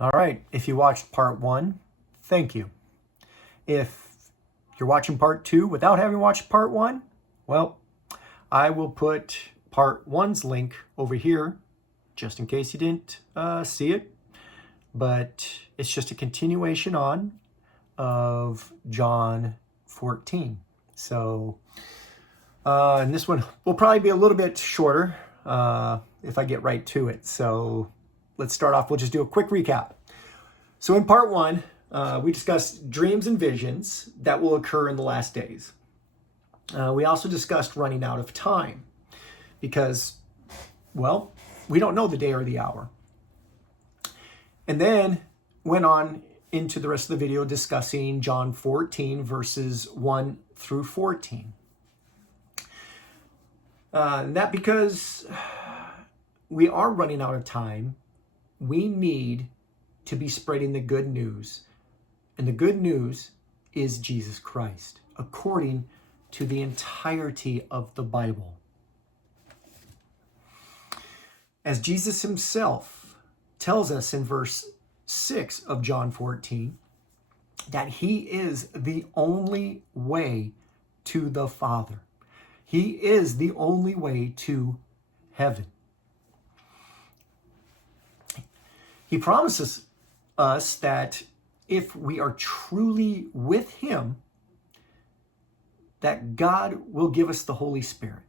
All right, if you watched part one, thank you. If you're watching part two without having watched part one, well, I will put part one's link over here just in case you didn't see it. But it's just a continuation on of John 14. So, and this one will probably be a little bit shorter if I get right to it. So let's start off. We'll just do a quick recap. So in part one, we discussed dreams and visions that will occur in the last days. We also discussed running out of time because, well, we don't know the day or the hour. And then went on into the rest of the video discussing John 14 verses 1 through 14. And that because we are running out of time, we need to be spreading the good news. And the good news is Jesus Christ, according to the entirety of the Bible. As Jesus himself tells us in verse 6 of John 14, that he is the only way to the Father. He is the only way to heaven. He promises us that if we are truly with him, that God will give us the Holy Spirit,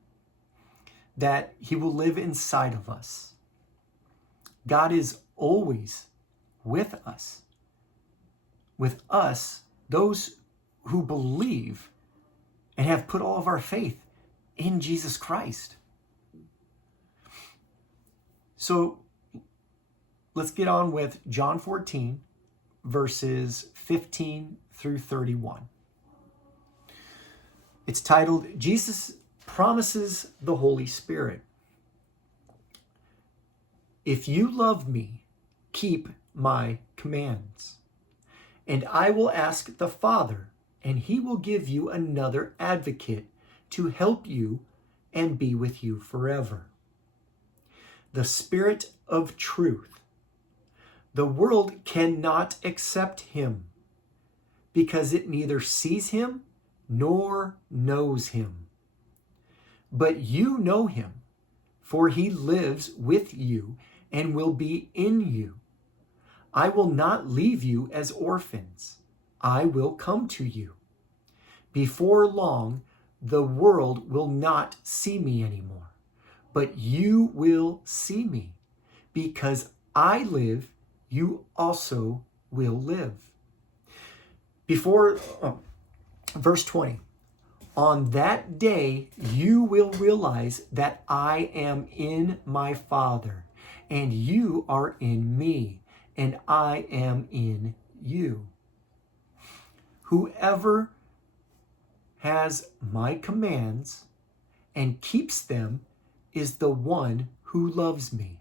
that he will live inside of us. God is always with us. With us, those who believe and have put all of our faith in Jesus Christ. So let's get on with John 14, verses 15 through 31. It's titled, Jesus Promises the Holy Spirit. If you love me, keep my commands. And I will ask the Father, and he will give you another advocate to help you and be with you forever. The Spirit of truth. The world cannot accept him because it neither sees him nor knows him. But you know him, for he lives with you and will be in you. I will not leave you as orphans. I will come to you. Before long, the world will not see me anymore, but you will see me. Because I live, you also will live. Verse 20. On that day, you will realize that I am in my Father, and you are in me, and I am in you. Whoever has my commands and keeps them is the one who loves me.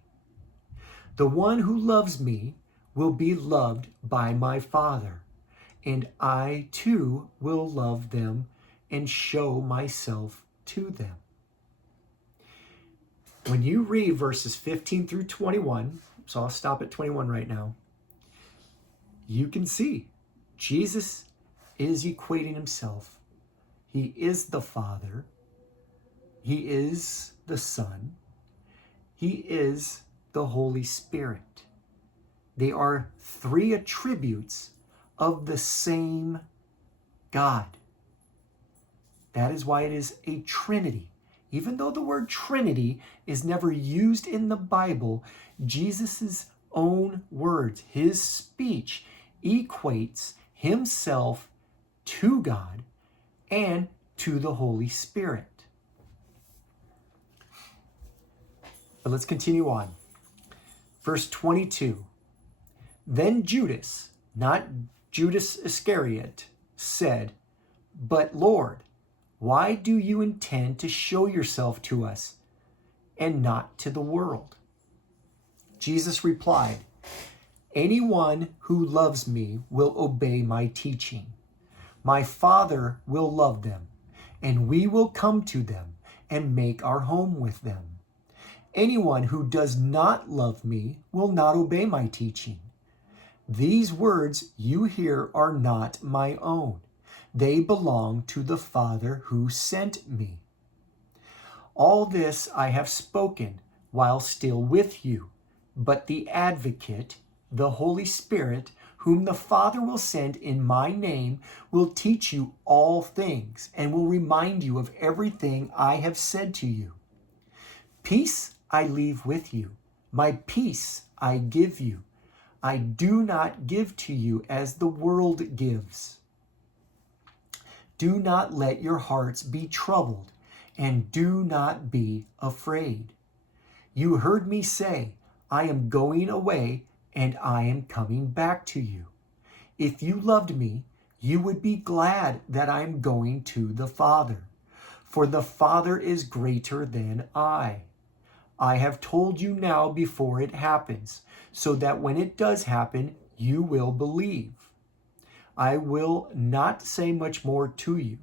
The one who loves me will be loved by my Father, and I too will love them and show myself to them. When you read verses 15 through 21, so I'll stop at 21 right now, you can see Jesus is equating himself. He is the Father. He is the Son. He is the Holy Spirit. They are three attributes of the same God. That is why it is a Trinity. Even though the word Trinity is never used in the Bible, Jesus' own words, his speech, equates himself to God and to the Holy Spirit. But let's continue on. Verse 22. Then Judas, not Judas Iscariot, said, "But Lord, why do you intend to show yourself to us and not to the world?" Jesus replied, "Anyone who loves me will obey my teaching. My Father will love them, and we will come to them and make our home with them. Anyone who does not love me will not obey my teaching. These words you hear are not my own. They belong to the Father who sent me. All this I have spoken while still with you, but the Advocate, the Holy Spirit, whom the Father will send in my name, will teach you all things and will remind you of everything I have said to you. Peace I leave with you. My peace I give you. I do not give to you as the world gives. Do not let your hearts be troubled, and do not be afraid. You heard me say, I am going away, and I am coming back to you. If you loved me, you would be glad that I am going to the Father, for the Father is greater than I. I have told you now before it happens, so that when it does happen, you will believe. I will not say much more to you,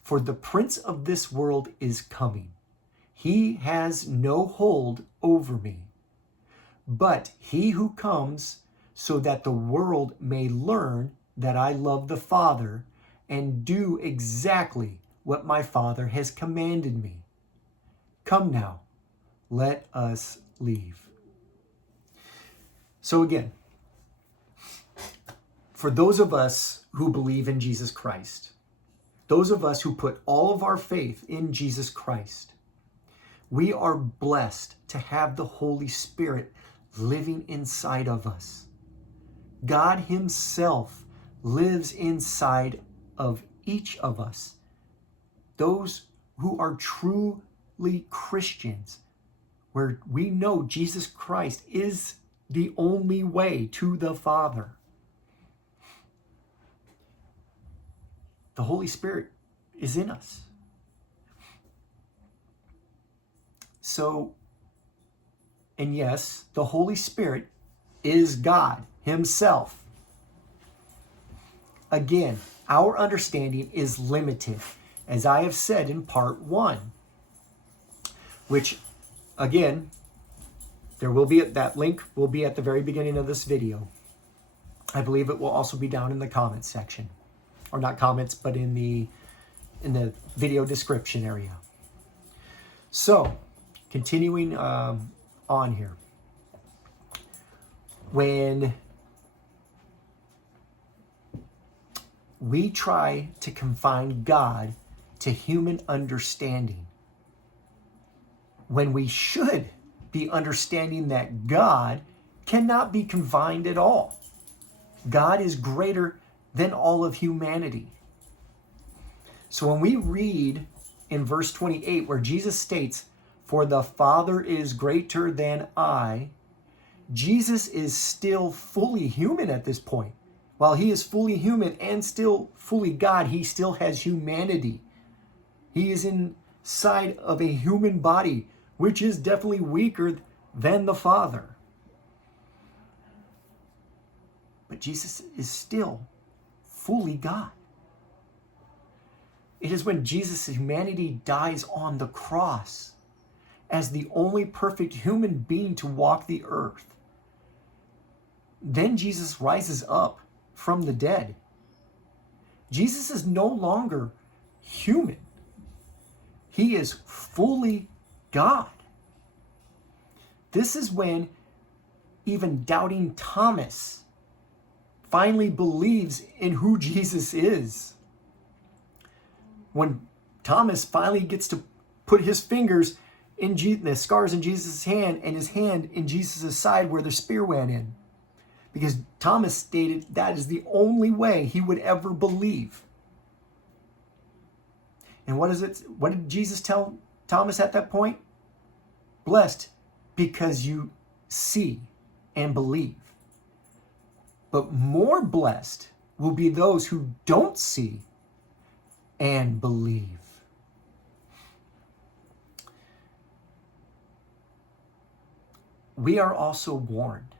for the prince of this world is coming. He has no hold over me. But he who comes, so that the world may learn that I love the Father and do exactly what my Father has commanded me. Come now, let us leave. So again, for those of us who believe in Jesus Christ, those of us who put all of our faith in Jesus Christ, we are blessed to have the Holy Spirit living inside of us. God Himself lives inside of each of us. Those who are truly Christians, where we know Jesus Christ is the only way to the Father. The Holy Spirit is in us. So, and yes, the Holy Spirit is God Himself. Again, our understanding is limited, as I have said in part 1, which, again, there will be, that link will be at the very beginning of this video. I believe it will also be down in the comments section. Or not comments, but in the video description area. So, continuing on here. When we try to confine God to human understanding, when we should be understanding that God cannot be confined at all. God is greater than all of humanity. So when we read in verse 28 where Jesus states, "For the Father is greater than I," Jesus is still fully human at this point. While He is fully human and still fully God, He still has humanity. He is inside of a human body, which is definitely weaker than the Father. But Jesus is still fully God. It is when Jesus' humanity dies on the cross as the only perfect human being to walk the earth. Then Jesus rises up from the dead. Jesus is no longer human. He is fully God. This is when even doubting Thomas finally believes in who Jesus is. When Thomas finally gets to put his fingers in the scars in Jesus' hand and his hand in Jesus' side where the spear went in. Because Thomas stated that is the only way he would ever believe. And what did Jesus tell Thomas at that point? Blessed because you see and believe. But more blessed will be those who don't see and believe. We are also warned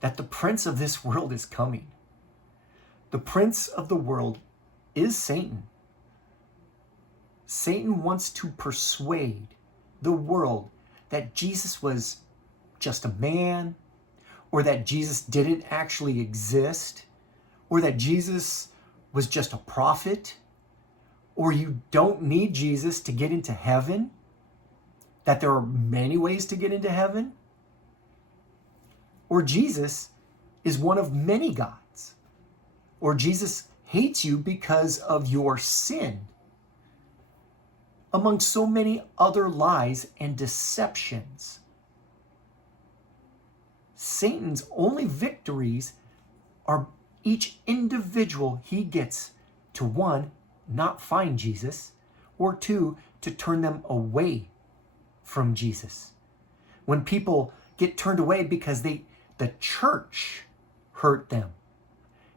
that the prince of this world is coming. The prince of the world is Satan. Satan wants to persuade the world that Jesus was just a man, or that Jesus didn't actually exist, or that Jesus was just a prophet, or you don't need Jesus to get into heaven, that there are many ways to get into heaven, or Jesus is one of many gods, or Jesus hates you because of your sin, among so many other lies and deceptions. Satan's only victories are each individual he gets to, one, not find Jesus, or two, to turn them away from Jesus. When people get turned away because the church hurt them,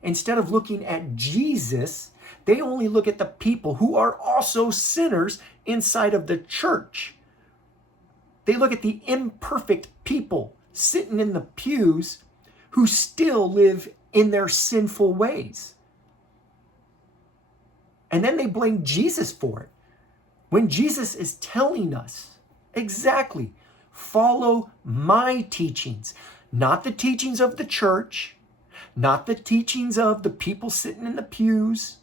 instead of looking at Jesus, they only look at the people who are also sinners inside of the church. They look at the imperfect people sitting in the pews who still live in their sinful ways. And then they blame Jesus for it, when Jesus is telling us exactly, follow my teachings, not the teachings of the church, not the teachings of the people sitting in the pews.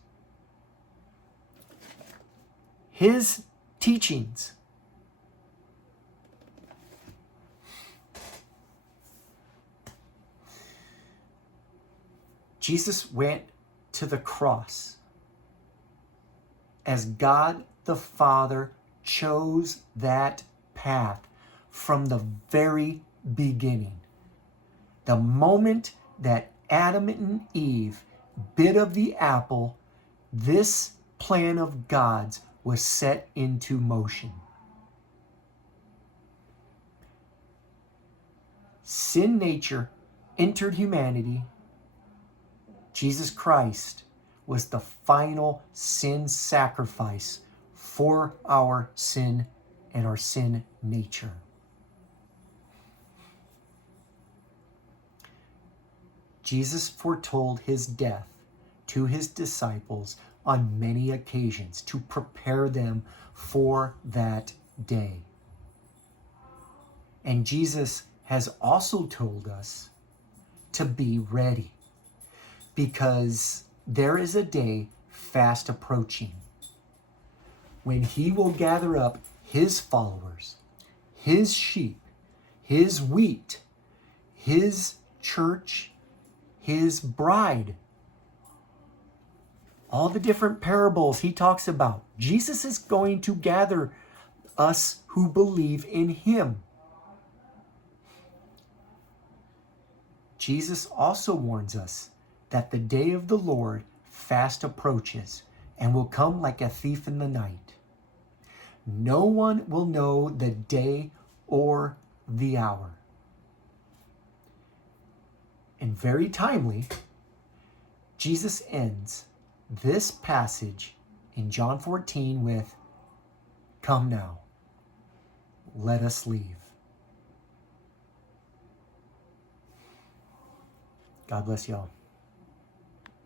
His teachings. Jesus went to the cross as God the Father chose that path from the very beginning. The moment that Adam and Eve bit of the apple, this plan of God's was set into motion. Sin nature entered humanity. Jesus Christ was the final sin sacrifice for our sin and our sin nature. Jesus foretold his death to his disciples on many occasions to prepare them for that day. And Jesus has also told us to be ready, because there is a day fast approaching when he will gather up his followers, his sheep, his wheat, his church, his bride. All the different parables he talks about. Jesus is going to gather us who believe in him. Jesus also warns us that the day of the Lord fast approaches and will come like a thief in the night. No one will know the day or the hour. And very timely, Jesus ends this passage in John 14 with, "Come now, let us leave." God bless y'all.